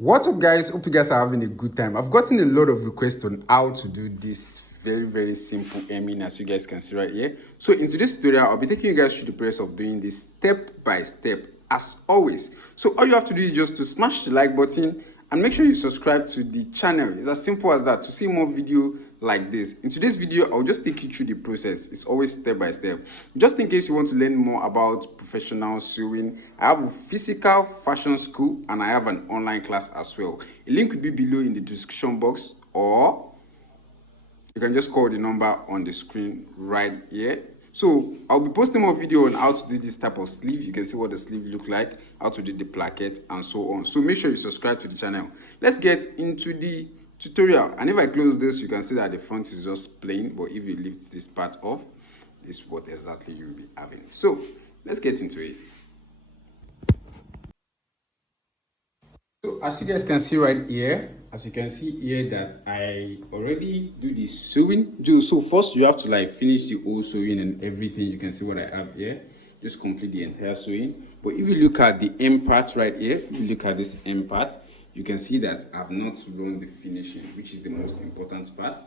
What's up, guys? Hope you guys are having a good time. I've gotten a lot of requests on how to do this very simple hemming, as you guys can see right here. So in today's tutorial, I'll be taking you guys through the process of doing this step by step as always. So all you have to do is just to smash the like button and make sure you subscribe to the channel. It's as simple as that. To see more video like this, in today's video I'll just take you through the process. It's always step by step, just in case you want to learn more about professional sewing. I have a physical fashion school and I have an online class as well. A link will be below in the description box, or you can just call the number on the screen right here. So I'll be posting more video on how to do this type of sleeve. You can see what the sleeve look like, how to do the placket and so on. So make sure you subscribe to the channel. Let's get into the tutorial. And if I close this, you can see that the front is just plain, but if you lift this part off, this is what exactly you'll be having. So let's get into it. So as you guys can see right here, as you can see here, that I already do the sewing. So first you have to like finish the whole sewing and everything. You can see what I have here. Just complete the entire sewing. But if you look at the end part right here, if you look at this end part, you can see that I've not run the finishing, which is the most important part.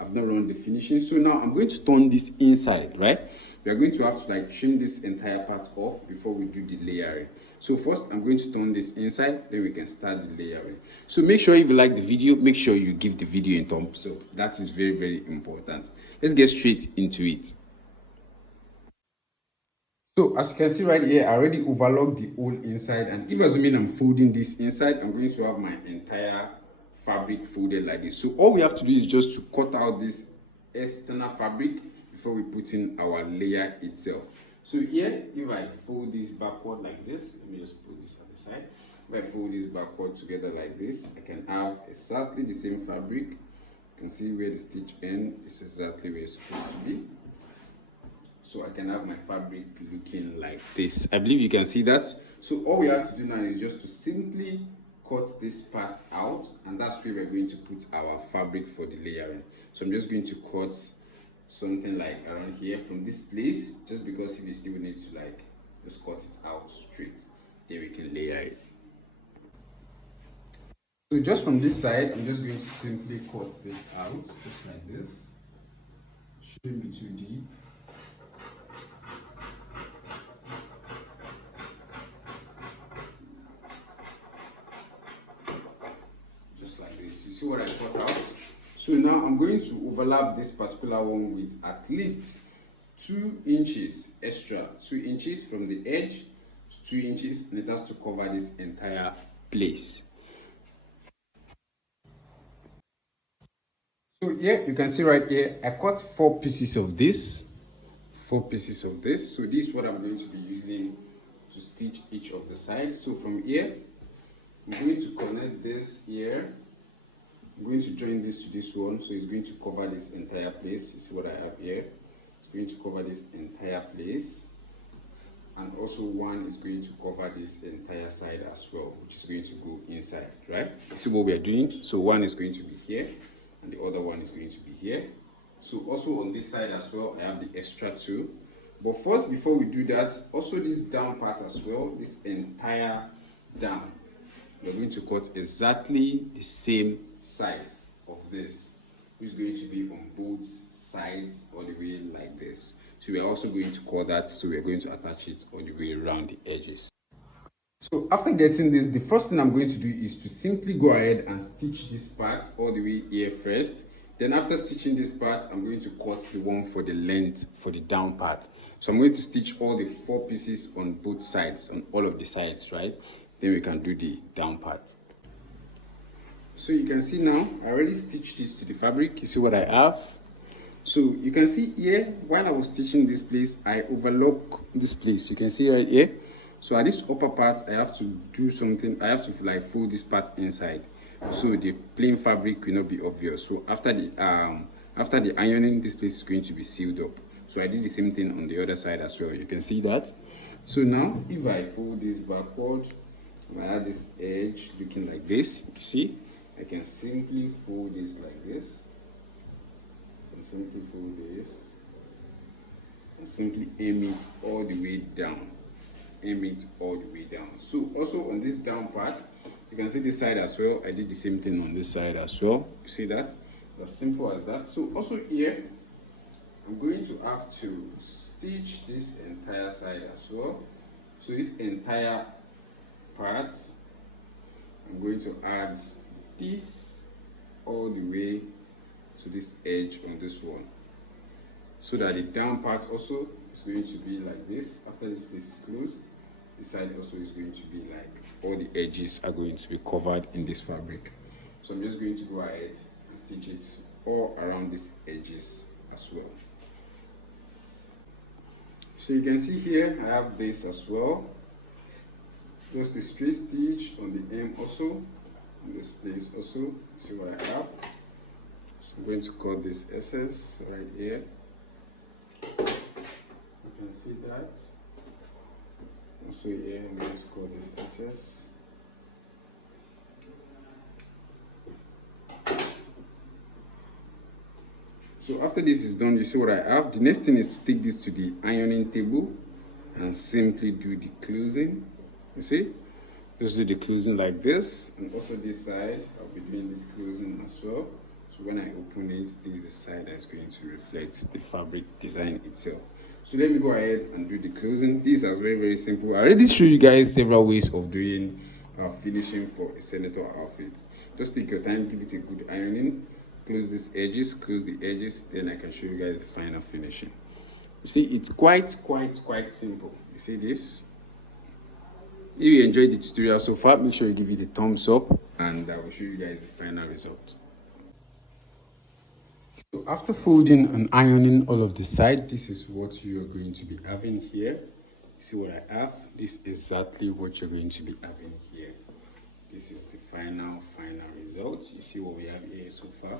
I've not run the finishing. So now I'm going to turn this inside, right? We are going to have to like trim this entire part off before we do the layering. So first I'm going to turn this inside, then we can start the layering. So make sure if you like the video, make sure you give the video a thumbs up. That is very important. Let's get straight into it. So as you can see right here, I already overlocked the whole inside, and if assuming I'm folding this inside, I'm going to have my entire fabric folded like this. So all we have to do is just to cut out this external fabric before we put in our layer itself. So here, if I fold this backward like this, let me just put this on the side. If I fold this backward together like this, I can have exactly the same fabric. You can see where the stitch ends. This is exactly where it's supposed to be. So I can have my fabric looking like this. I believe you can see that. So all we have to do now is just to simply cut this part out, and that's where we're going to put our fabric for the layering. So I'm just going to cut something like around here from this place, just because if you still need to like just cut it out straight, then we can layer it. So just from this side, I'm just going to simply cut this out, just like this. Shouldn't be too deep. Just like this. You see what I cut out? So now I'm going to overlap this particular one with at least 2 inches extra, 2 inches from the edge to 2 inches, and it has to cover this entire place. So here you can see right here, I cut 4 pieces of this. 4 pieces of this. So this is what I'm going to be using to stitch each of the sides. So from here, I'm going to connect this here. I'm going to join this to this one, so it's going to cover this entire place. You see what I have here? It's going to cover this entire place, and also one is going to cover this entire side as well, which is going to go inside, right? You see what we are doing? So one is going to be here, and the other one is going to be here. So also on this side as well, I have the extra 2. But first, before we do that, also this down part as well, this entire down, we're going to cut exactly the same size of this, which is going to be on both sides all the way like this. So we are also going to cut that, so we are going to attach it all the way around the edges. So after getting this, the first thing I'm going to do is to simply go ahead and stitch this part all the way here first. Then after stitching this part, I'm going to cut the one for the length for the down part. So I'm going to stitch all the 4 pieces on both sides, on all of the sides, right? Then we can do the down part. So you can see now, I already stitched this to the fabric. You see what I have? So you can see here, while I was stitching this place, I overlock this place. You can see right here. So at this upper part, I have to do something. I have to like fold this part inside, so the plain fabric will not be obvious. So after the ironing, this place is going to be sealed up. So I did the same thing on the other side as well. You can see that. So now, if I fold this backward, I have this edge looking like this. You see, I can simply fold this like this. And simply fold this, and simply aim it all the way down. Aim it all the way down. So also on this down part, You can see this side as well. I did the same thing on this side as well. You see that? As simple as that. So also here, I'm going to have to stitch this entire side as well. So this entire part, I'm going to add this all the way to this edge on this one, so that the down part also is going to be like this. After this piece is closed, this side also is going to be like all the edges are going to be covered in this fabric. So I'm just going to go ahead and stitch it all around these edges as well. So you can see here I have this as well, just the straight stitch on the hem also, in this place also. See what I have. So I'm going to cut this excess right here. You can see that. Also here I'm going to cut this excess. So after this is done, you see what I have. The next thing is to take this to the ironing table and simply do the closing. You see? Just do the closing like this, and also this side, I'll be doing this closing as well. So when I open it, this is the side that's going to reflect the fabric design itself. So let me go ahead and do the closing. This is very, very simple. I already showed you guys several ways of doing finishing for a senator outfit. Just take your time, give it a good ironing, close these edges, close the edges, then I can show you guys the final finishing. You see, it's quite simple. You see this? If you enjoyed the tutorial so far, make sure you give it a thumbs up, and I will show you guys the final result. So after folding and ironing all of the side, this is what you are going to be having here. You see what I have? This is exactly what you're going to be having here. This is the final result. You see what we have here so far.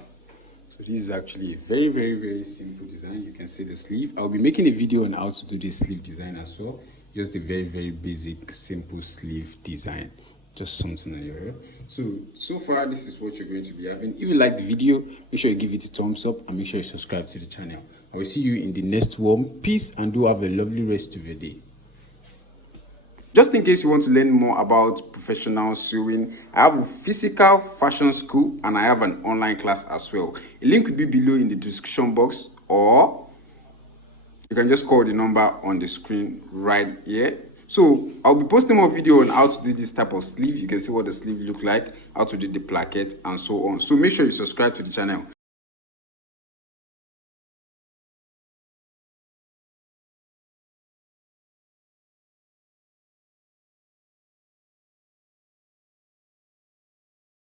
So this is actually a very simple design. You can see the sleeve. I'll be making a video on how to do this sleeve design as well. Just a very basic simple sleeve design, just something on your hair. So far this is what you're going to be having. If you like the video, make sure you give it a thumbs up and make sure you subscribe to the channel. I will see you in the next one. Peace, and do have a lovely rest of your day. Just in case you want to learn more about professional sewing, I have a physical fashion school and I have an online class as well. A link will be below in the description box, or you can just call the number on the screen right here. So I'll be posting more video on how to do this type of sleeve. You can see what the sleeve look like, how to do the placket, and so on. So make sure you subscribe to the channel.